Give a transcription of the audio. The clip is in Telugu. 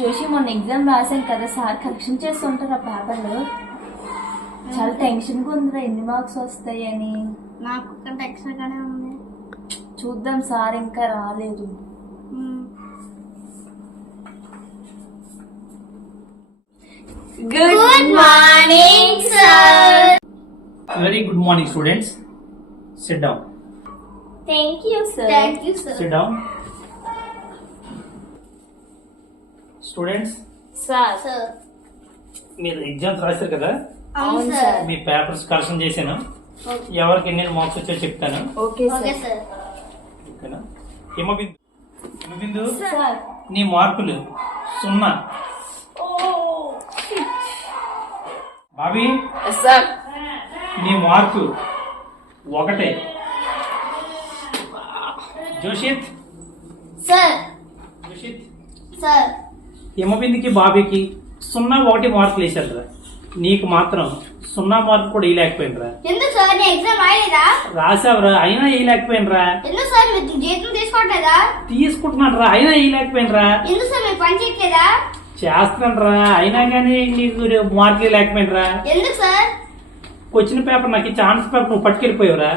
జోషి మొన్న ఎగ్జామ్ రాసాం కదా, సార్ కరెక్షన్ చేస్తుంటారు ఆ పేపర్లు. చాలా టెన్షన్ గా ఉందిరా, ఎన్ని మార్క్స్ వస్తాయని. నాకు కంటే ఎక్స్ట్రాగానే ఉంది. చూద్దాం, సార్ ఇంకా రాలేదు. Good morning sir. Very good morning, students. Sit down. Thank you sir. Thank you sir. Sit down. Students, sir sir మీరు ఎగ్జామ్స్ రాశారు కదా, అవును సార్. మీ పేపర్స్ కరెక్షన్ చేశాను. ఎవరికి ఎన్ని మార్క్స్ వచ్చాయో చెప్తాను. Okay okay sir. సార్. ఓకేనా? హిమబిందు, సార్ నీ మార్కులు 0. బాబీ, సార్ నీ మార్కు 1. Joshith sir sir. హిమబిందుకి బాబీకి 0, 1 మార్కులు వేసారా. నీకు మాత్రం 0 మార్కు కూడా వేయలేకపోయినరా. ఎందుకు సార్? నేను ఎగ్జామ్ రాయలేదా? రాసావురా, అయినా వేయలేకపోయినరా. ఎందుకు సార్? మీరు జీతం తీసుకోవట్లేదా? తీసుకుంటున్నాడు రా, అయినా వేయలేకపోయినరా. ఎందుకు సార్? మీరు పని చేయట్లేదా? చేస్తాను రా, అయినా కానీ నీకు మార్కులు లేకపోయినరా. ఎందుకు సార్? వచ్చిన పేపర్ నాకు ఇచ్చి ఆన్సర్ పేపర్ నువ్వు పట్టుకెళ్ళిపోయావురా.